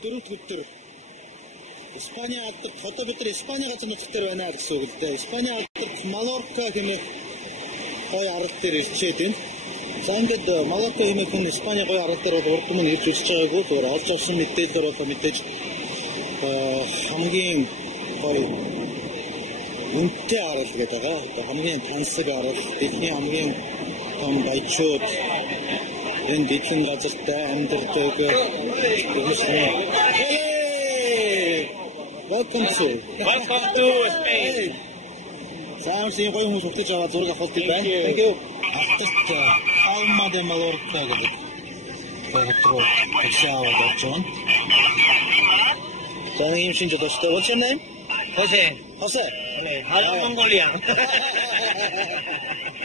4 өдөр Испани алдарт одоо бид нар Испани газар нутаг дээр байна гэсэн үг л дээ. Испани алдарт Малорка хэмээх гоё арал дээр ирчээд байна. За ингээд Малорка хэмээх энэ Испани гоё арал дээр бол урд өмнө ирж үзэж байгаагүй. Зүгээр олж авсан мэдээлэлээр бол мэдээж хамгийн гоё үнэтэй арал гэдэг байгаа. Одоо хамгийн тансаг арал, бидний хамгийн том баячууд энэ дэдэн газартай амьдардаг. Welcome to Spain. Саамсын гоё хүмүүс өгч байгаа зураг авалтыг байна. Thank you. Алдарт Palma de Mallorca гэдэг хотроо хашаа болж байна. За ийм шинж бодсоо. What's your name? Jose. Jose. Hello, Mongolia.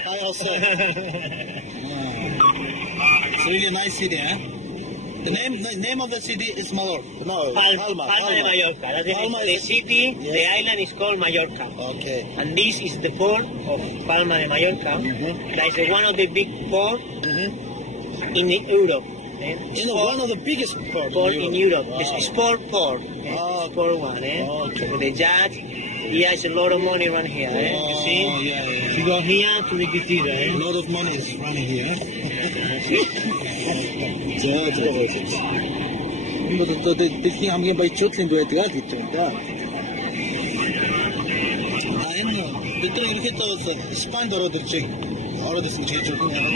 Hi, Jose. It's really nice city, eh? The name of the city is Mallorca. No, Palma de Mallorca. Palma the city, yes. The island is called Mallorca. Okay. And this is the port of Palma de Mallorca. That is one of the big ports in Europe. One of the biggest ports in Europe. It's a sport port. Sport one. Okay. With the yacht. He has a lot of money around here. See? Yeah. You go here to the Gitira. A lot of money is running here. Бидний хамгийн баячуудлын байдаг л гэж байна да. Энэ бид нар ерөнхийдөө бол Испанд ороод ирсэн гэж хэлж байна.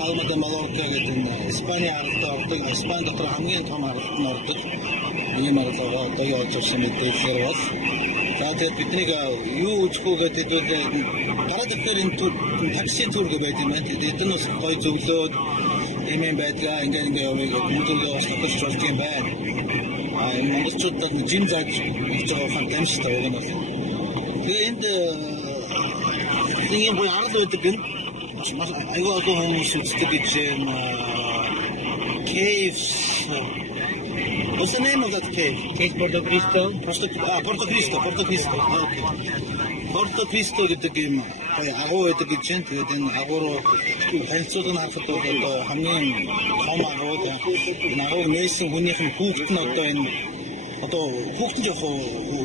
Palma de Mallorca гэдэг нь Испани аралтай ордог, Испани дотор хамгийн том аралт нь ордог. Ийм арал байгаа. Одоо яаж авсан мэдээлэлээр бол. За тэгээд биднийг юу үзэхгүй гэдэг бол гараад ирэхээр энэ такси зүрх байдаг юм байна. Тэгээд энэ бас гоё зөвлөөд ийм байдгаа ингээд явъя гэдэг бас татаж болж юм байна. Энэ монголчуудад жим зааж хийж байгаа ухаан дамжтай байгаа юм байна. Тэгээд энд ийм гоё арал байдаг юм. Mas айгүй одоо хүмүүс үздэг гэж caves. What's the name of that cave? Cave Porto Cristo. Porto Cristo. Okay. Porto Cristo гэдэг юм агуу байдаг гэж байна. Тэгээд энэ агуу руу танилцуулан харахад бол одоо хамгийн том агуу да. Энэ агуу нээсэн хүнийх нь хүүхэд нь одоо энэ одоо хүүхэд нь жоох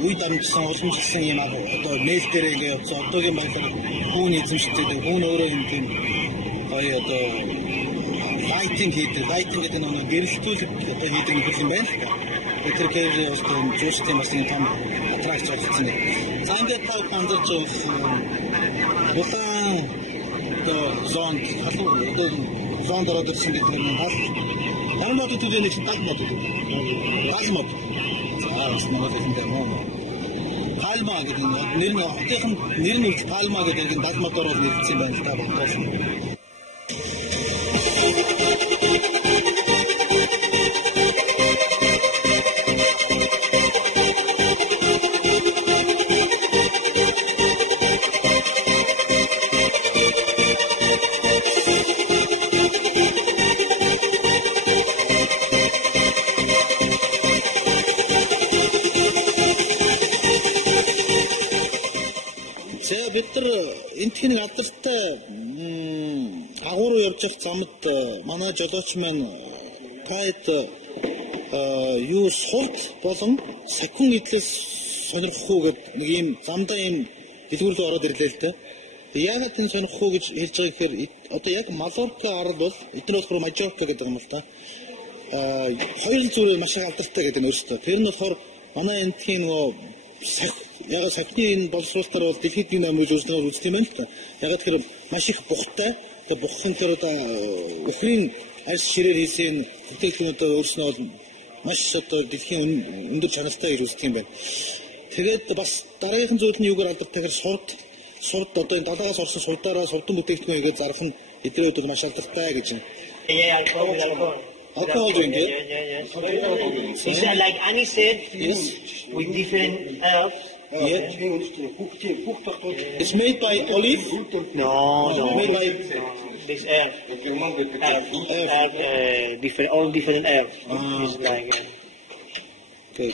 үе дамжсан уламжлсан юм агуу одоо нээлт дээр ингээ явцсан одоогийн байдлаар хүүн эзэмшдэг. Хүүн өөрөө юм тийм гоё одоо fighting гэдэг нь гэрэлтүүлэг одоо хийдэг юм байна. Тэр кэвэр одоо жишээ бас нэг том аттракц болсон. За ингээд тав концерт улаан одоо зон дороод ирсэн гэдэг нь бас ямар мод төдөө нэг талмод. Бас мод юм байна. Palma гэдэг нэр нь хотынх нь нэр нь Palma гэдэг нь далмодоор нэрлсэн байна л та бодгоос. Бид нар энтхийн алдартай агуу руу явж явах замд манай жолооч маань таад юу сурт болон сахин идлээс сонирхгүй гэдэг нэг юм замдаа юм дэлгүүрлөө ороод ирлээ л дээ. Яагаад энэ сонирхгүй гэж хэлж байгаа гэхээр одоо яг Малорка арал бол эдгээр болохоор Мажорка гэдэг юм л та. Хоёр зүйлээр маш их алдартай гэдэг нь өөрөөсөө. Тэр нь болохоор манай энтхийн нөгөө яг сахины энэ боловсруулалтаар бол дэлхийд нэг намж үүснээр үздэг юм байна л та. Ягаад тэгэхээр маш их бухтай. Тэгээ бухын тэр одоо өхрийн арьс ширээр хийсэн бүтээгдэхүүнүүд өөрснөө бол маш одоо дэлхийн өндөр чанартай гэж үздэг юм байна. Тэгээд бас дараагийнхан зүйл нь юугаар алдартай гэхээр сурд одоо энэ далаагаас орсон сурдаараа сурдан бүтээгдэхүүн хийгээд зарах нь эдгээр үед маш алдартай гэж байна. Alcohol drinking? It's like Annie said, with different herbs. It's made by olive? No. Made by this herb. Different, all different herbs. It's like. Okay.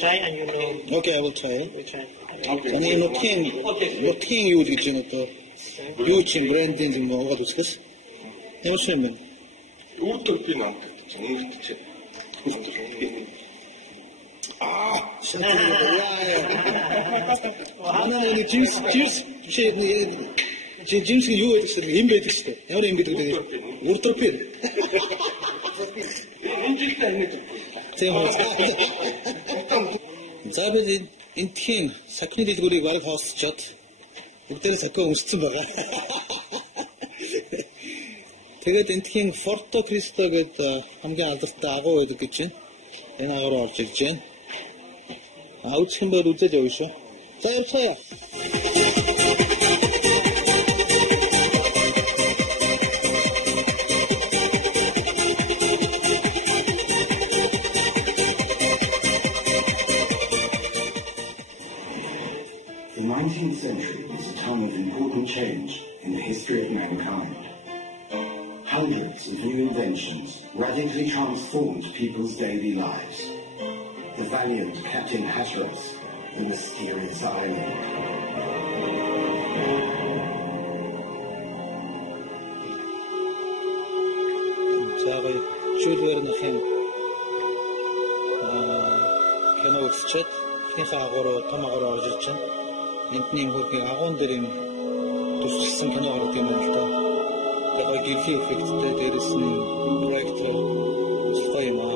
Try and you know. Okay, I will try. Try. Нутгийн юу гэж байна одоо? Юу ч юм брендинг юм уугаад үзэхээс. Ямар шиг юм бэ? Үүдэр би намдаг. 하나는 짐스 짐스가 юу гэдэг чинь юм байдаг шүү дээ. Ямар юм гэдэг вэ? Уртропин. За бид энтхийн сакны дэлгүүрийг бараг хоосчоод бүгдээрээ сакаа өмссөн байгаа. Тэгээд энтхийн Форто Кристо гэдэг хамгийн алдартай агуу байдаг гэж байна. Энэ агуу орж ирж байна. Үзэх юм бол үзэл явна шүү. За явцгаая. The 19th century was a time of important change in the history of mankind. Hundreds of new inventions radically transformed people's daily lives. The valiant Captain Hatteras, the mysterious island. Jules Verne-ийн кино үзчихэд ихнийхээ агууруу том агууруу орж ирж байна. Эндний хөргийн агуун дээр юм төсөлсөн кино гардаг юм байна л да. Тэгээд гэрлийн эффекттэй дээрээс нь проектор гоё юм аа.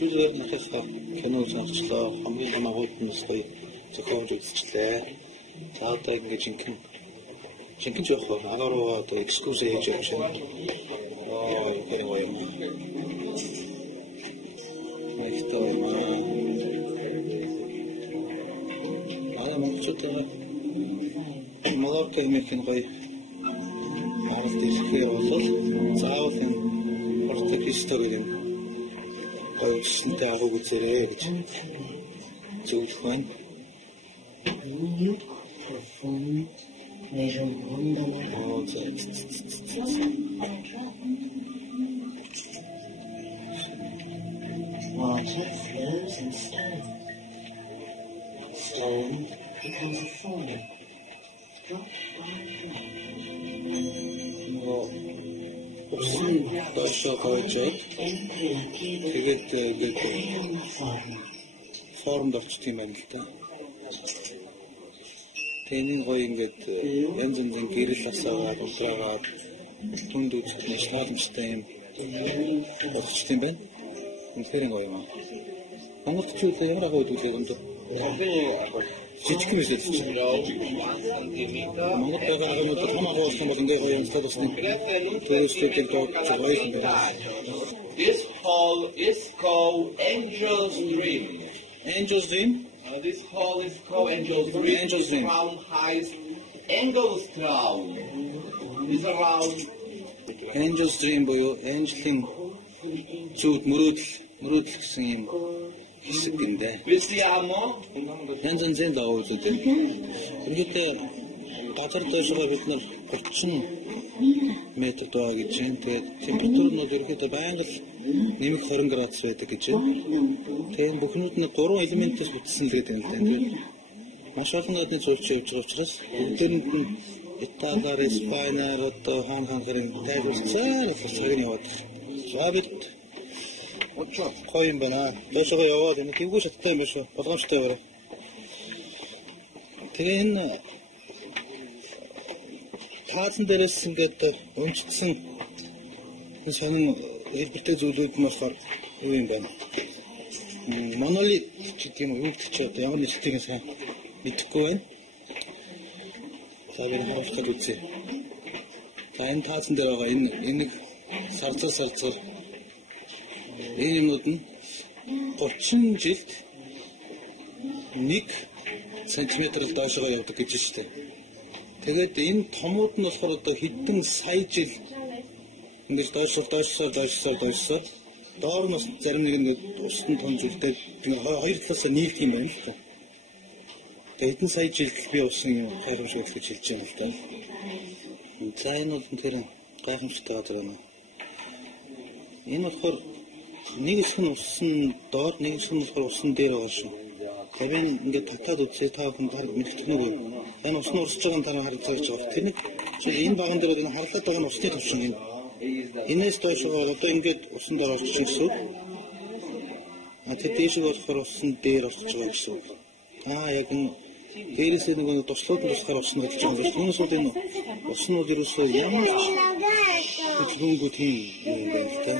Jules Verne-ийн кино үзчихлээ. Хамгийн том агуулгаас гоё зохиож үзчихлээ. За одоо ингэж жинхэнэ жоох агааруу одоо экскурс хийж явж байна. Тэр гоё юм. Айхтаа юм аа. Монголчуудаа Монголын гоё аралт ихээр бол заавал энэ Порто Кристо гэдэг Goldschnitte auch gezerrt. Zufall. You perform measure wonderful. Water flows in stone. Stone becomes a form. Drop by drop. Усан доошоо хойжоод тэгээд формд орчт юм байна л да. Тэний гоё ингээд янз янзын гэрэл асаагаад улраагаад түнд үзэх нь шалгаламжтай юм болчихт юм байна. Үнэхээр гоё юм аа. Монголд ч үгүй ямар агуу үзүүлээ юм дөө. Жижиг юм эсвэл Монгол байгаа агуунууд том агуу болсон бол ингээ гоё юмстай болсон. Туристуудын тоо гоё юм байна. This hall is called Angel's Dream. Angel's Dream? This hall is called Angel's Dream. Angel's Dream. This crown hides Angel's crown. It's around Angel's Dream буюу Angel's зүуд мөрөөдөл гэсэн юм хэсэг гиндэ. Vediamo. Янз янзын дагуу үзүүлдэг. Ингээд газар дэшгээ бид нар 30 метр доо гэж байна. Тэгээд температур нь ерөнхийдөө байнга нэмэх 20 градус байдаг гэж байна. Тэгээд бүхнүүд нь 3 элементээс бүтсэн л гэдэг юм л да. Тэгээд маш олон гадны зурч явж байгаа учраас бүгдээрэнд нь Италиар, Испаниар одоо хаан хэрэг тайлбарцсан цаг нь яваад. За бид гоё юм байна. Дэшгээ яваад энэ тэвгүй шаттай юм шүү. Болгоомжтой яваарай. Тэгээ энэ таасан дээрээс ингээд өнцгдсэн сонин хэлбэртэй зүйлүүд нь болохоор юу юм байна. Монолит гэдэг юм уу ч одоо ямар нэртэйг сайн мэдэхгүй байна. За би харуулхад үзье. За энэ таасан дээр байгаа энэ сарцар Энэ юмнууд нь 30 жилд 1 см-ээр доошоо явдаг гэж байна шүү дээ. Тэгээд энэ томууд нь болохоор одоо хэдэн сая жил ингэж доошоор доор нь бас зарим нэг ингээд устын томжилтэй хоёр талаасаа нийлдэг юм байна л та. Тэгээд хэдэн сая жил би усан юм гайхамшиг гэж хэлж байгаа юм л та. За энэ бол тэр гайхамшигтай газар байна. Энэ болохоор нэг хэсэг нь усан доор, нэг хэсэг нь болохоор усан дээр байгаа шүү. Тавин ингээд татаад үзээ та бүхэн мэдэх нүг үү? Энэ усны урсж байгаа нь тараа харагдаж байгаа. Тэр нэг энэ баган дээр энэ харлаад байгаа нь усны төвшин энэ. Инээс доош одоо ингээд усан дээр орчих гэсэн үг. Тэр дээш болохоор усан дээр орчих байгаа гэсэн үг. Яг энэ дээрээс нэг туслууд нь болохоор усан болж байгаа юм. Түүнээс бол энэ уснууд ерөөсөө ямар ч хөдөлгөөнгүй тийм юм байна л та.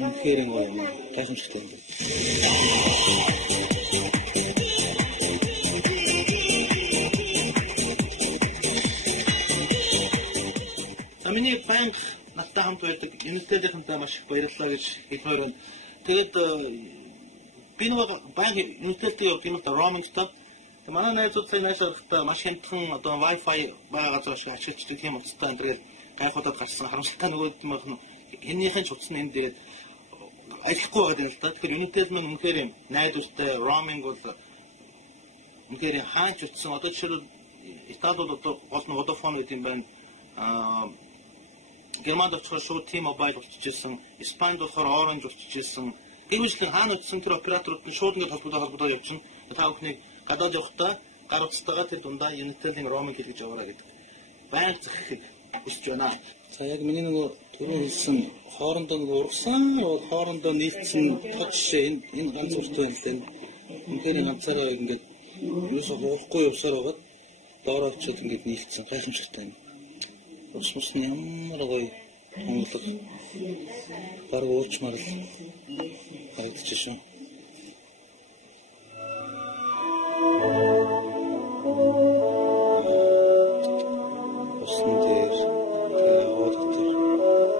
Үнэхээр юм гайхамшигтай юм. Миний банк надтай хамт байдаг Unitel-ийнхэнтэй маш их баярлалаа гэж хэлмээр байна. Тэгээд би нэг банк Unitel-тэй явдаг юм л да roaming-тай. Манай найзууд сая найзуудтай маш хямдхан одоо Wi-Fi байгаа газар шиг ашиглаждаг тийм утастай энэ тэгээд гайхуудад гарсан харамсалтай нөгөөд нь энийхэн ч утас нь энэ тэгээд ажиллахгүй байгаа юм л да. Тэгэхээр Unitel нь үнэхээр юм найдвартай roaming бол үнэхээр хаач утсан одоо жишээлбэл Италид одоо гол нь Vodafone гэдэг юм байна. Германд очихоор шууд T-Mobile болчихжээ. Испанид болохоор Orange болчихжээ. Гэвчлэн хаана очсон тэр операторууд нь шууд ингээд холбогдоод явчихна. Та бүхнийг гадаад явахдаа гар утастайгаа тэр дундаа Unitel-ийн roaming хийж аваарай гэдэг. Банк захихыг хүсэж байна. За яг миний нөгөө түрүү хэлсэн хоорондоо нөгөө ургасан хоорондоо нийлсэн тод жишээ энэ ганц уртай юм л дээ. Үнэхээр ганцаараа ингээд юусоо хуулахгүй явсаар байгаад доороо очиод ингээд нийлсэн гайхамшигтай юм. Усмус нь ямар гоё хонглог баг уурчмаар л харагдаж шүү. Усан дээр яваад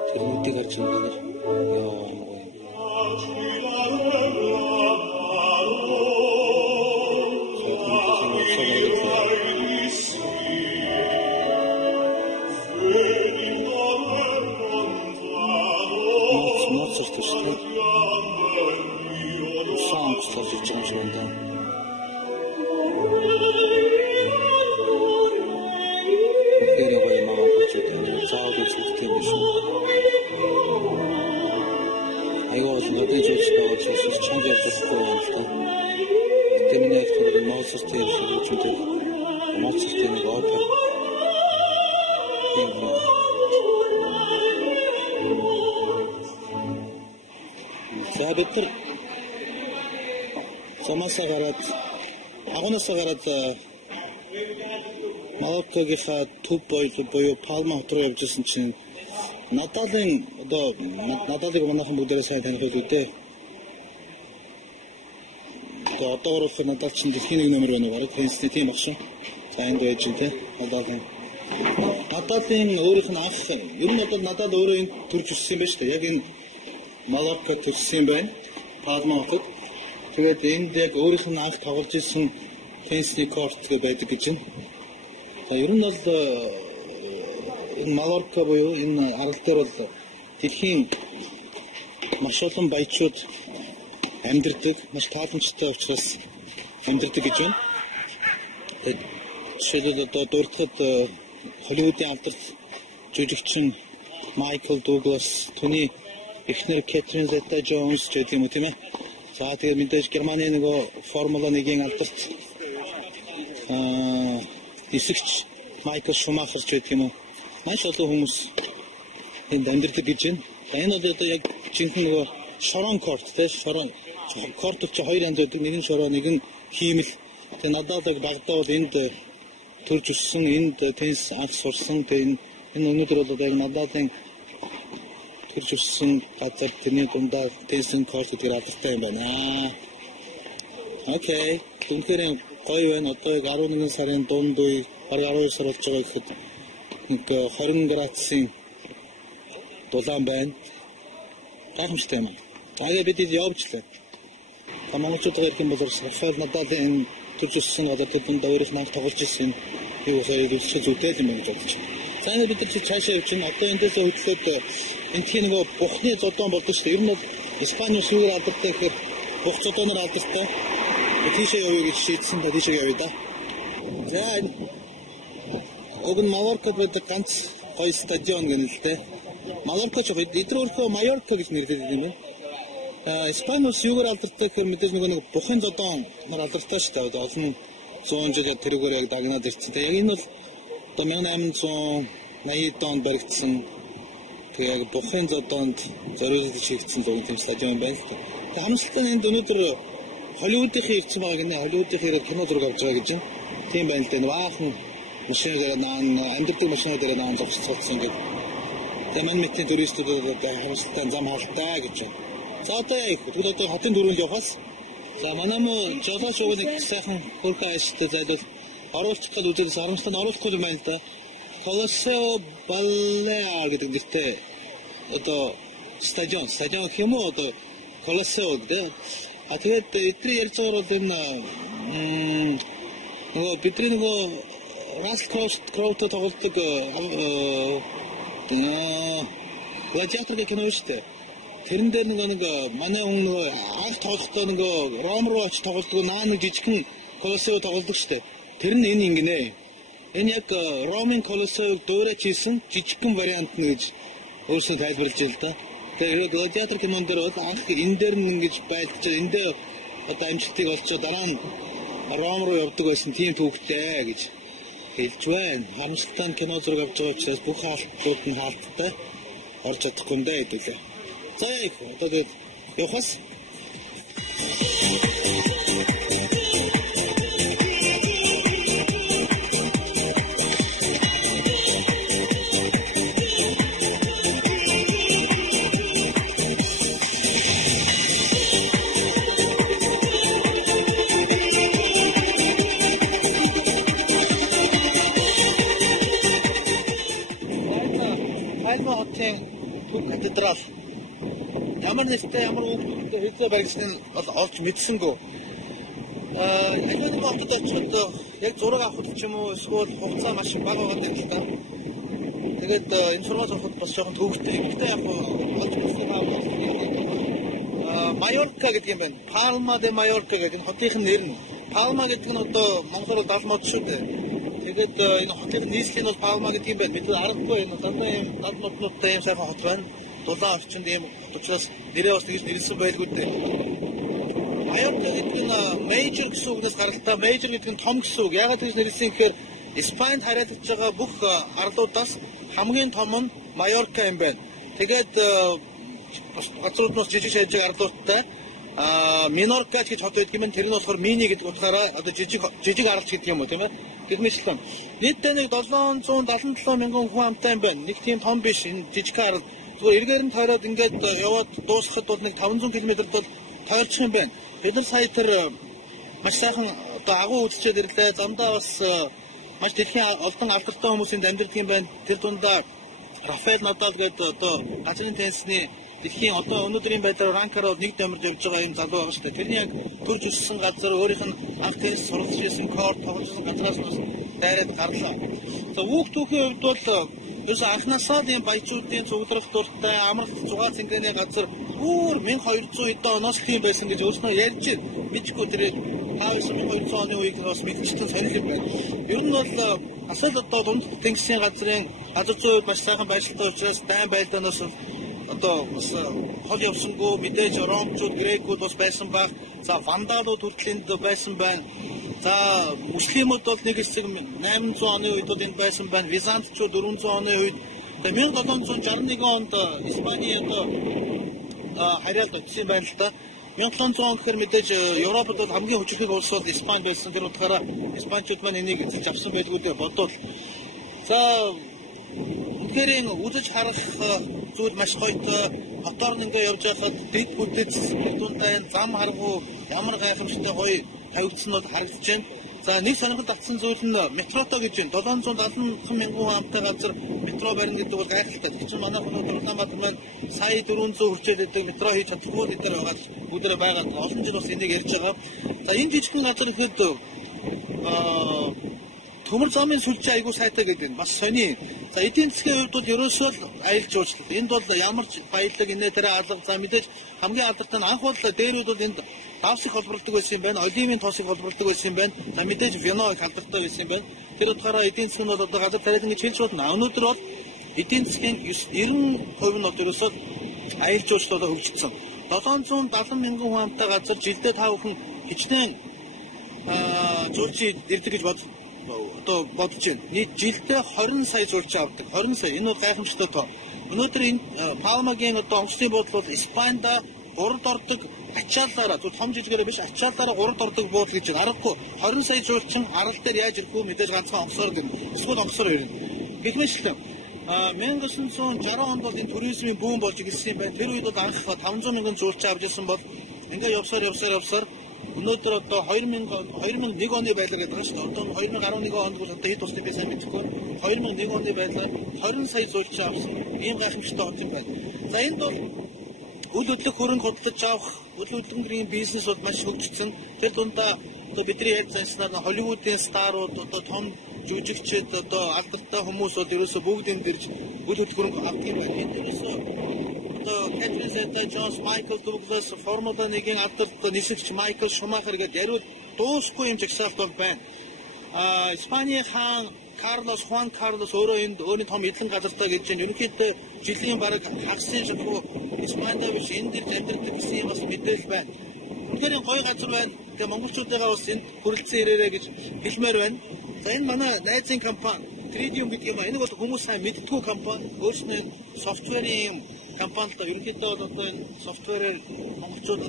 тэр нүдийг харж байгаа юм гоё. За бид нар замаасаа гараад агунаасаа гараад Малоккогийнхаа төв буюу Палма хот руу явж исэн чинь Надалын Надалыг манайхан бүгдээрээ сайн таних үү дээ. Тэгээд одоогор бол Надал чинь дэлхийн нэг номер байна уу? Бараг Францны тийм багш. За энд байж дээ. Надалын өөрийнх нь анх ер нь одоо Надал өөрөө энэ төрж өссөн юм байна шүү дээ. Яг энэ Малокко төрсөн юм байна. Палма хотод. Тэгээд энд яг өөрийнх нь анх тоглож исэн Францны корт байдаг гэж байна. За ер нь бол энэ Малокко буюу энэ арал дээр бол дэлхийн маш олон баячууд амьдардаг, маш тааламжтай учраас амьдардаг гэж байна. Жишээлбэл одоо дуртахад Холливуудын алдарт жүжигчин Майкл Дуглас, түүний эхнэр Кэтрин Зета-Джонс гэдэг юм уу тийм ээ. За тэгээд мэдээж Германы нөгөө Формула 1-ийн алдарт нисэгч Майкл Шумахер гэдэг юм уу. Маш олон хүмүүс энд амьдардаг гэж байна. Энэ бол одоо яг жинхэнэ нөгөө шорон корт тийм шорон корт чи хоёр янз байдаг. Нэг нь шороо, нэг нь хиймэл. Тэгээ надад багтаа бол энд төрж өссөн, энд теннис анх сурсан. Тэгээ энэ өнөөдөр бол яг нададын төрж өссөн газар тэрний дундаа теннисийн корт гэдэг алдартай юм байна. Окей. Үнэхээр гоё байна. Одоо яг 11 сарын дунд үе, бараг 12 сар болж байгаа гэхэд нэг 20 градусын дулаан байна. гайхамшигтай юм. Тэгээ бид явжлаа. Монголчуудаа ирэх юм бол Рафаэл Надалын төрж өссөн одоо тэр дунд өөрийнх нь анх тоглож ирсэн юу усаа илүүлчих зүйтэй юм гэж бодож байна. За энэ бид нар цаашаа явж байна. Одоо эндээс хөдлөөд энтхийн нөгөө бухны зодон болдог шүү дээ. Ер нь бол Испаниус юугаар алдартай гэхээр бух зодоноор алдартай. Тийшээ явъя гэж шийдсэн та тийшээ явъя да. За уг нь Малоркад байдаг ганц гоё стадион гэнэ л дээ. Малорка ч идрөөрхөө Майорка гэж нэрлэдэг юм байна. Испаниус юугаар алдартай гэхээр мэдээж нэг бухын зодон нар алдартай шүү дээ. Олон 100 жил тэрүүгээр яг дагнаад ирсэн. Яг энэ бол одоо 1880 онд баригдсан. Тэгээ яг бухын зодонд зориулж хийгдсэн зургийн тэм стадион байна л дээ. Тэгээ харамсалтай нь өнөөдөр Холливуудын ирсэн байгаа гинэ. Холливуудын ирээд кино зураг авч байгаа гэж байна. Тийм байна л дээ. Баахан машинаар амьддаг машинаар наан зогсцолсон гэдэг. Тэгээ мань мэтийн туристууд одоо харамсалтай зам хаалтаа гэж байна. За одоо яг тэгвэл одоо хотын дөрөнд явахаас за манай мө жолооч уг нэг сайхан хөрхөө ааштай зайлвал оруулах гэж үзээс харамсалтай нь оруулахгүй юм байна л да. Colosseo Balneare гэдэг нэртэй одоо стадион гэх юм уу одоо Colosseo гэдэг. Тэгээд эдгээр ярьж байгаа бол энэ нөгөө бидний нөгөө Russell Crowe-тэй тоглодог Gladiator гэх кино шүү дээ. Тэрэн дээр нэг манай хүн нөгөө анх тоглохдоо нөгөө Ром руу очиж тоглодог наа нэг жижигхэн Колосео тоглодог шүү дээ. Тэр нь энэ ингэнэ. Энэ яг Ромын Колосеог дуурайж хийсэн жижигхэн вариант нь гэж өөрсдөө тайлбарлаж байна л да. Тэгээд Gladiator кинон дээр бол анх энэ дээр нь ингэж байлгаж энэ дээр одоо амжилтыг олцоо дараа нь Ром руу явдаг байсан тийм түүхтэй гэж хэлж байна. Харамсалтай нь кино зураг авч байгаа учраас бүх хаалтууд нь хаалттай орж чадахгүй юм даа хэдүүлээ. За яг одоо тэгээд явахаас Пальма хотын Төв катедрал ямар нэртэй ямар хүүхдүүдтэй хэзээ баригдсан нь бол олж мэдсэнгөө. Энэ хотод очиод яг зураг авах ч юм уу эсвэл хугацаа маш бага байгаа юм л да. Тэгээд информац авахд бас жоохон төвөгтэй юм. Гэхдээ яг олж мэдсэн Майорка гэдэг юм байна. Palma de Mallorca гэдэг энэ хотын нэр нь. Palma гэдэг нь одоо монголоор 70 мод шүү дээ. Тэгээд энэ хотын нийслэл нь бол Palma гэдэг юм байна. Мэдээ аргагүй энэ дандаа юм 70 моднуудтай юм сайхан хот байна. Дулаан орчинд ийм учраас нэрээ бас тэгж нэрлсэн байлгүй дээ. Майорка гэдэг нь major гэсэн үгнээс гаралтай. Major гэдэг нь том гэсэн үг. Яагаад тэгж нэрлсэн гэхээр Испанид харьяалагдж байгаа бүх арлуудаас хамгийн том нь Майорка юм байна. Тэгээд газрууд нь жижиг шажиг арлуудтай Минорка гэж хот байдаг юм. Тэр нь болохоор мини гэдэг утгаараа одоо жижиг арлч гэдэг юм уу тийм ээ. Гэрмэшлэн. Нийтдээ нэг 777 мянган хүн амтай юм байна. Нэг тийм том биш энэ жижиг арал. Зүгээр эргээр нь тойроод ингээд яваад дуусахад бол нэг 500 км бол тойрчих юм байна. Бид нар сая тэр маш сайхан одоо агуу үзчихэд ирлээ. Замдаа бас маш дэлхийн олон алдартай хүмүүсийн амьдардаг юм байна. Тэр дундаа Рафаэл Надал гэдэг одоо ганцхан теннисний дэлхийн одоо өнөөдрийн байдлаар ранкаар нэг номерд явж байгаа юм залуу байгаа шүү дээ. Тэрний яг төрж өссөн газар өөрийнх нь анх теннис суралцж ирсэн корт тоглосон газраас нь дайраад гарлаа. За хүүхдүүхийн хувьд бол ерөөс анхнаасаа ийм баячуудын цуглах дуртай амралт зугаа цэнгэрний газар бүр 1200 эд оноос тийм байсан гэж өөрснөө ярьж мэдгүй тэр 5200 оны үеийг бас мэдчихсэн сонирхол юм байна. Ер нь бол асал одоо дунд тэнгисийн газрын газар зүйн үед маш сайхан байшилтай учраас дайн байлдаанаас одоо бас хол явсангүй мэдээж ромчууд грекүүд бас байсан баг. За вандалууд хүртэлэнд байсан байна. За муслимууд бол нэг хэсэг 800 оны үед бол энд байсан байна. Византичууд 400 оны үед 1761 онд Испанийн харьяалт өгсөн байна л да. 1700 он гэхээр мэдээж Европод бол хамгийн хүчрхэг улс бол Испани байсан. Тэр утгаараа Испаничууд маань энийг эзэлж авсан байдгүй дээ бодвол. За үнэхээр үзэж харах зүйл маш гоётой. Хотоор нь ингээ явж байхад дэд бүтэц дундаа зам харгуу ямар гайхамшигтай гоё тавигдсан нь харагдаж байна. За нэг сонирхол татсан зүйл нь метрото гэж байна. 770 мянган амтай газар метро барина гэдэг бол гайхалтай. Тэр чинь манай Улаанбаатар маань сая 400 хүрчээд байдаг метро хийж чадахгүй бид нар байгаа бүдэрэ байгаа. Олон жил бас энийг ярьж байгаа. За энэ жижигхэн газар ихэд төмөр замын сүлжээ айгуу сайтай гэдэг нь бас сони. За эдийн засгийн хувьд бол ерөөсөө л аялал жуулчлал. Энд бол ямар ч баялаг инээ тэрэ алга. За мэдээж хамгийн алдартай нь анх бол дээрүүд бол энд давсыг холбогддог байсан юм байна. Оливын тоосыг холбогддог байсан юм байна. За мэдээж вино их алдартай байсан юм байна. Тэр утгаараа эдийн засаг нь бол одоо газар тариалан гэж хэлж болно. Өнөөдөр бол эдийн засгийн 90% нь бол ерөөсөө аялал жуулчлалаар хөгжсөн. 770 мянган хүн амтай газар жилдээ та бүхэн хичнээн жуулчин ирдэг гэж бодож байна. Нийт жилдээ 20 сая жуулчин авдаг. 20 сая. Энэ бол гайхамшигтай тоо. Өнөөдөр энэ Палмагийн одоо онгоцны буудлын бол Испанид 3-д ордог ачаалаараа зөв том жижигээрээ биш ачаалаараа 3-д ордог буудал гэж байна. Аргагүй 20 сая жуулчин арал дээр яаж ирэх вэ? Мэдээж ганцхан онгоцоор гэнэ. Эсвэл онгоцоор ирнэ. Гэх мэтлээ 1960 онд бол энэ туризмын бүүн болж ирсэн юм байна. Тэр үед бол анх 500 мянган жуулчин авч ирсэн бол ингээ явсаар өнөөдөр одоо 2001 оны байлаа гэдэг байна шүү дээ. Одоо 2011 онд бол одоо хэд тусны би сайн мэдэхгүй. 2001 оны байлаа 20 сая жуулчин авсан. Ийм гайхамшигтай хот юм байна. За энд бол үйл хөдлөх хөрөнгө хөдөлж авах, үйл хөдлөмжийн бизнес бол маш хөгжсөн. Тэр дундаа одоо бидний ярьж санснаар Холливуудын старууд одоо том жүжигчид одоо алдартай хүмүүс бол ерөөсөө бүгд энд ирж үйл хөдлөх хөрөнгө авдаг юм байна. Энд ерөөсөө одоо Кэтрин Зета-Джонс, Майкл Дуглас, Формула 1-ийн алдартай нисэгч Майкл Шумахер гэдэг яриул дуусгүй юм жагсаалт бол байна. Испаний хаан Хуан Карлос өөрөө энд өөрийн том эдлэн газартаа гэж байна. Ерөнхийдөө жилийн бараг хагсын шатхуу Испанид биш энд ирж амьдардаг гэсэн юм бас мэдээлэл байна. Үнэхээр гоё газар байна. Тэгээ монголчуудаа бас энд хүрэлцэн ирээрэй гэж хэлмээр байна. За энэ манай найзын компани Tridium гэдэг юм. Энэ бол хүмүүс сайн мэддэггүй компани. Өөрснөө софтверийн компани л ерөнхийдөө бол одоо энэ софтверээр монголчууд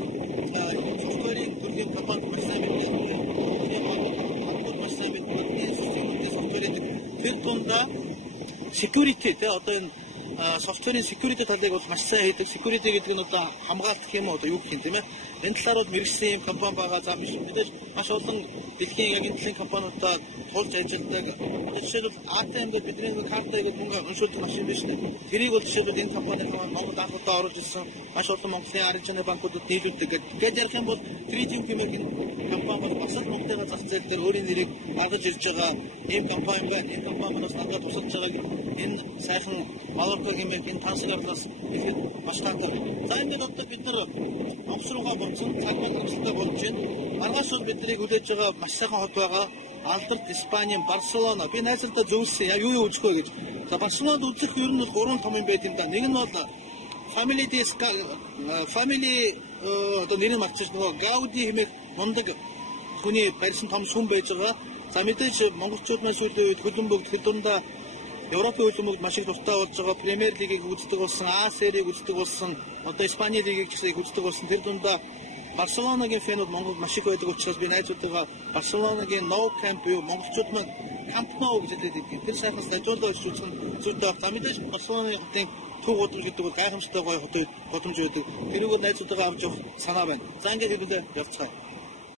софтверийн төрлийн компани маш сайн мэддэг. Тэр тундаа security тэ одоо энэ софтверийн security талыг бол маш сайн хийдэг. Security гэдэг нь одоо хамгаалт гэх юм уу одоо юу гэх юм тийм ээ. Энэ талаар бол мэргэжсэн юм компани байгаа. За мэдээж маш олон дэлхийн яг энэ төрлийн компаниудаа тулж ажилладаг. Жишээлбэл ATM гэдэг бидний картыг мөнгө уншуулдаг машин биш үү? Тэрийг бол жишээлбэл энэ компани Монгол анх удаа оруулж ирсэн. Маш олон Монголын арчны банкудад нийлүүлдэг гэж ярих юм бол Tridium гэмээр компани бол бас л Монголын зах зээл дээр өөрийн нэрийг гаргаж ирж байгаа ийм компани байна. Энэ компаниудаас надад тусалж байгааг энэ сайхан Малорка гэмээр энэ тансаглаас ихэд маш таатай. За ингээд одоо бид нар онгоц руугаа бомцсон цаг мөнгөтэй болж байна. Маргааш бол биднийг хүлээж байгаа маш сайхан хот байгаа. Алдарт Испанийн Барселона. Би найзлалтаа зөвлөсөн. Яг юу үзэх вэ гэж. За Барселонад үзэх ер нь бол 3 том юм байт юм да. Нэг нь бол Family одоо нэр нь марчиж нөгөө Gaudi хэмээх мундаг хүний барьсан том сүм байж байгаа. За мэдээж монголчууд маань сүүлийн үед хөлбөмбөг тэр дундаа Европын хөлбөмбөгд маш их дуртай болж байгаа. Премьер лигийг үздэг болсон, А серийг үздэг болсон, одоо Испани лигийг ч гэсэн үздэг болсон. Тэр дундаа Барселонагийн фэнүүд Монголд маш их байдаг учраас би найзуудтайгаа Барселонагийн No Camp юу монголчууд маань Camp Nou гэж хэлдэг. Тэр сайхан стадионд очиж үзэх нь зүйтэй байна. За мэдээж Барселоны хотын төв гудамж гэдэг бол гайхамшигтай гоё хотод гудамж байдаг. Тэрүүгээр найзуудтайгаа авч явах санаа байна. За ингээд хэлбэлээ явцгаая.